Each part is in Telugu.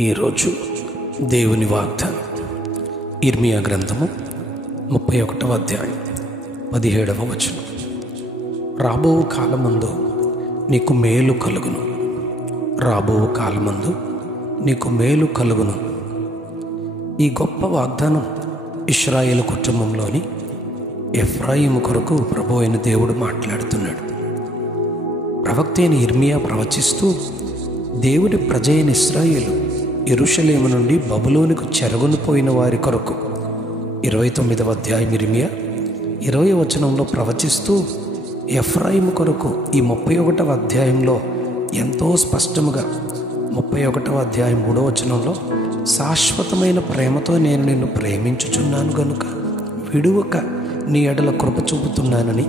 ఈరోజు దేవుని వాగ్దానం ఇర్మియా గ్రంథము 31వ అధ్యాయం 17వ వచనం. రాబో కాలమందు నీకు మేలు కలుగును, రాబో కాలమందు నీకు మేలు కలుగును. ఈ గొప్ప వాగ్దానం ఇశ్రాయేలు కుటుంబంలోని ఎఫ్రాయిము కొరకు ప్రభు అయిన దేవుడు మాట్లాడుతున్నాడు. ప్రవక్త అయిన ఇర్మియా ప్రవచిస్తూ దేవుడి ప్రజ అయిన ఇశ్రాయేలు యెరూషలేము నుండి బబులోనుకు చెరగొనిపోయిన వారి కొరకు 29వ అధ్యాయం ఇర్మియా 20వ వచనంలో ప్రవచిస్తూ ఎఫ్రాయిము కొరకు ఈ 31వ అధ్యాయంలో ఎంతో స్పష్టముగా 31వ అధ్యాయం 3వ వచనంలో శాశ్వతమైన ప్రేమతో నేను నిన్ను ప్రేమించుచున్నాను గనుక విడువక నీ ఎడల కృప చూపుతున్నానని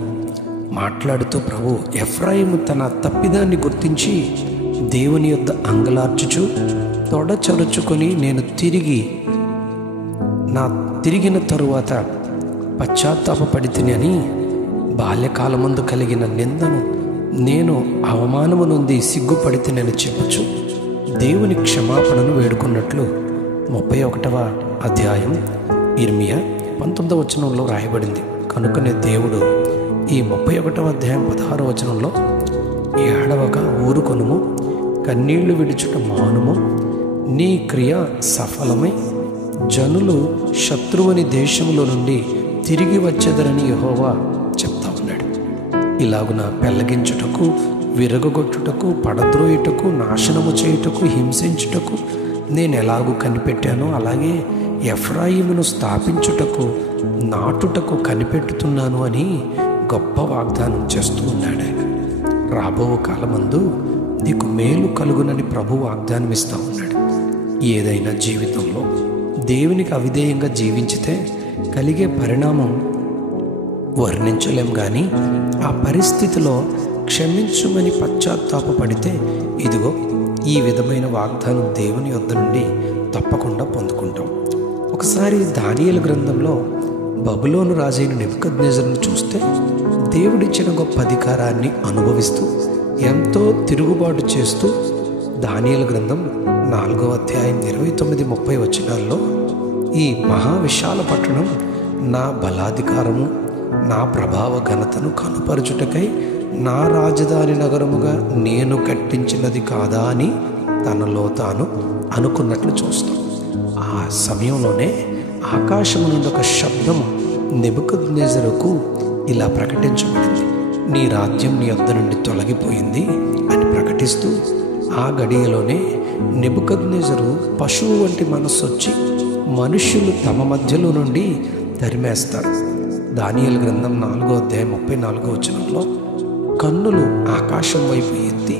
మాట్లాడుతూ ప్రభు ఎఫ్రాయిము తన తప్పిదాన్ని గుర్తించి దేవుని యొద్ద అంగలార్చుచు తొడచరుచుకొని నేను తిరిగిన తరువాత పశ్చాత్తాపపడితిని అని బాల్యకాలమందు కలిగిన నిందను నేను అవమానము నుండి సిగ్గుపడితినని చెప్పుచు దేవుని క్షమాపణను వేడుకున్నట్లు 31వ అధ్యాయం ఇర్మియా 19వ వచనంలో రాయబడింది. కనుకనే దేవుడు ఈ 31వ అధ్యాయం 16వ వచనంలో ఏడవక ఊరుకొనుము, కన్నీళ్లు విడుచుట మానుము, నీ క్రియ సఫలమై జనులు శత్రువుని దేశంలో నుండి తిరిగి వచ్చేదరని యెహోవా చెప్తా ఉన్నాడు. ఇలాగున పెళ్లగించుటకు, విరగొట్టుటకు, పడద్రోయుటకు, నాశనము చేయుటకు, హింసించుటకు నేను ఎలాగూ కనిపెట్టానో అలాగే ఎఫ్రాయిమును స్థాపించుటకు, నాటుటకు కనిపెట్టుతున్నాను అని గొప్ప వాగ్దానం చేస్తూ ఉన్నాడు ఆయన. రాబో కాలమందు నీకు మేలు కలుగునని ప్రభు వాగ్దానం ఇస్తూ ఉన్నాడు. ఏదైనా జీవితంలో దేవునికి అవిధేయంగా జీవించితే కలిగే పరిణామం వర్ణించలేం, కానీ ఆ పరిస్థితిలో క్షమించుమని పశ్చాత్తాపపడితే ఇదిగో ఈ విధమైన వాగ్దానం దేవుని యొద్ద నుండి తప్పకుండా పొందుకుంటాం. ఒకసారి దానియేలు గ్రంథంలో బబులోను రాజైన నెబుకద్నెజరును చూస్తే దేవుడిచ్చిన గొప్ప అధికారాన్ని అనుభవిస్తూ ఎంతో తిరుగుబాటు చేస్తూ దానియేలు గ్రంథం 4వ అధ్యాయం 29-30 వచనాల్లో ఈ మహావిశాల పట్టణం నా బలాధికారము, నా ప్రభావ ఘనతను కనుపరచుటకై నా రాజధాని నగరముగా నేను కట్టించినది కాదా అని తనలో తాను అనుకున్నట్లు చూస్తాం. ఆ సమయంలోనే ఆకాశము నుండి ఒక శబ్దం నెబుకద్నెజరుకు ఇలా ప్రకటించబడింది. నీ రాజ్యం నీ యొద్ద నుండి తొలగిపోయింది అని ప్రకటిస్తూ ఆ గడియలోనే నెబుకద్నెజరు పశువు వంటి మనస్సు వచ్చి మనుష్యులు తమ మధ్యలో నుండి తరిమేస్తారు. దానియేలు గ్రంథం 4వ అధ్యాయం 34వ వచనంలో కన్నులు ఆకాశం వైపు ఎత్తి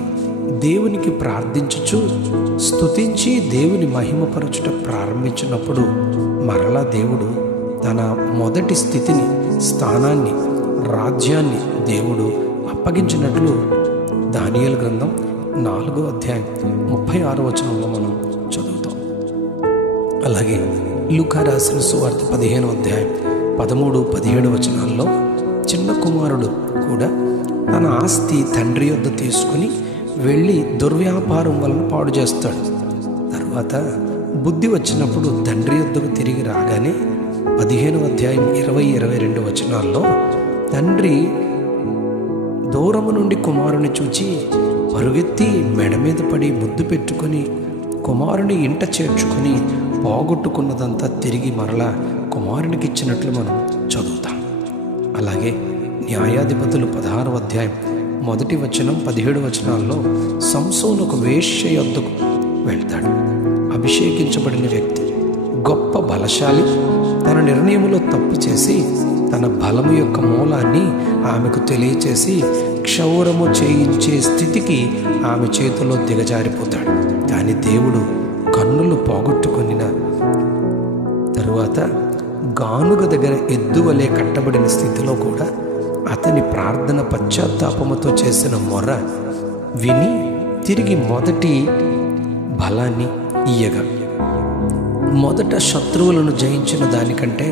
దేవునికి ప్రార్థించుచు స్తుతించి దేవుని మహిమపరచుట ప్రారంభించినప్పుడు మరలా దేవుడు తన మొదటి స్థితిని, స్థానాన్ని, రాజ్యాన్ని దేవుడు అప్పగించినట్లు దానియేలు గ్రంథం 4వ అధ్యాయం 36వ వచనంలో మనం చదువుతాం. అలాగే లూకా రాసిన సువార్త 15వ అధ్యాయం 13-17 వచనాల్లో చిన్న కుమారుడు కూడా తన ఆస్తి తండ్రి యొద్ద తీసుకుని వెళ్ళి దుర్వ్యాపారం వలన పాడు చేస్తాడు. తర్వాత బుద్ధి వచ్చినప్పుడు తండ్రి యొద్దకు తిరిగి రాగానే 15వ అధ్యాయం 20-22 వచనాల్లో తండ్రి దూరము నుండి కుమారుని చూచి పరుగెత్తి మెడ మీద పడి ముద్దు పెట్టుకొని కుమారుని ఇంట చేర్చుకొని పోగొట్టుకున్నదంతా తిరిగి మరలా కుమారునికి ఇచ్చినట్లు మనం చదువుతాం. అలాగే న్యాయాధిపతులు 16వ అధ్యాయం 1వ వచనం 17 వచనాల్లో సంసోను ఒక వేశ్య యొద్దకు వెళ్తాడు. అభిషేకించబడిన వ్యక్తి, గొప్ప బలశాలి, తన నిర్ణయంలో తప్పు చేసి తన బలము యొక్క మూలాన్ని ఆమెకు తెలియచేసి క్షౌరము చేయించే స్థితికి ఆమె చేతిలో దిగజారిపోతాడు. కానీ దేవుడు కన్నులు పోగొట్టుకొనిన తరువాత గానుగ దగ్గర ఎద్దువలే కట్టబడిన స్థితిలో కూడా అతని ప్రార్థన పశ్చాత్తాపముతో చేసిన మొర విని తిరిగి మొదటి బలాన్ని ఇయ్యగా మొదట శత్రువులను జయించిన దానికంటే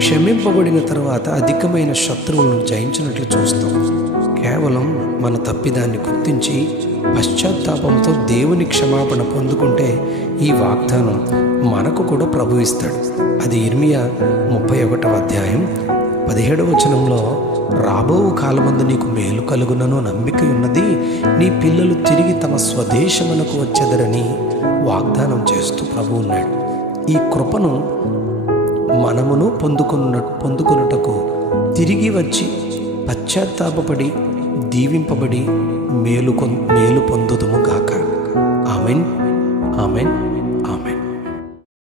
క్షమింపబడిన తర్వాత అధికమైన శత్రువులను జయించినట్లు చూస్తాం. కేవలం మన తప్పిదాన్ని గుర్తించి పశ్చాత్తాపంతో దేవుని క్షమాపణ పొందుకుంటే ఈ వాగ్దానం మనకు కూడా ప్రభు ఇస్తాడు. అది ఇర్మియా 31వ అధ్యాయం 17వ వచనంలో, రాబో కాలమందు నీకు మేలు కలుగునను నమ్మిక ఉన్నది, నీ పిల్లలు తిరిగి తమ స్వదేశమునకు వచ్చెదరని వాగ్దానం చేస్తూ ప్రభు ఉన్నాడు. ఈ కృపను మనమును పొందుకొనుటకు తిరిగి వచ్చి పశ్చాత్తాపపడి దీవింపబడి మేలు పొందుదుము గాక. Amen, amen.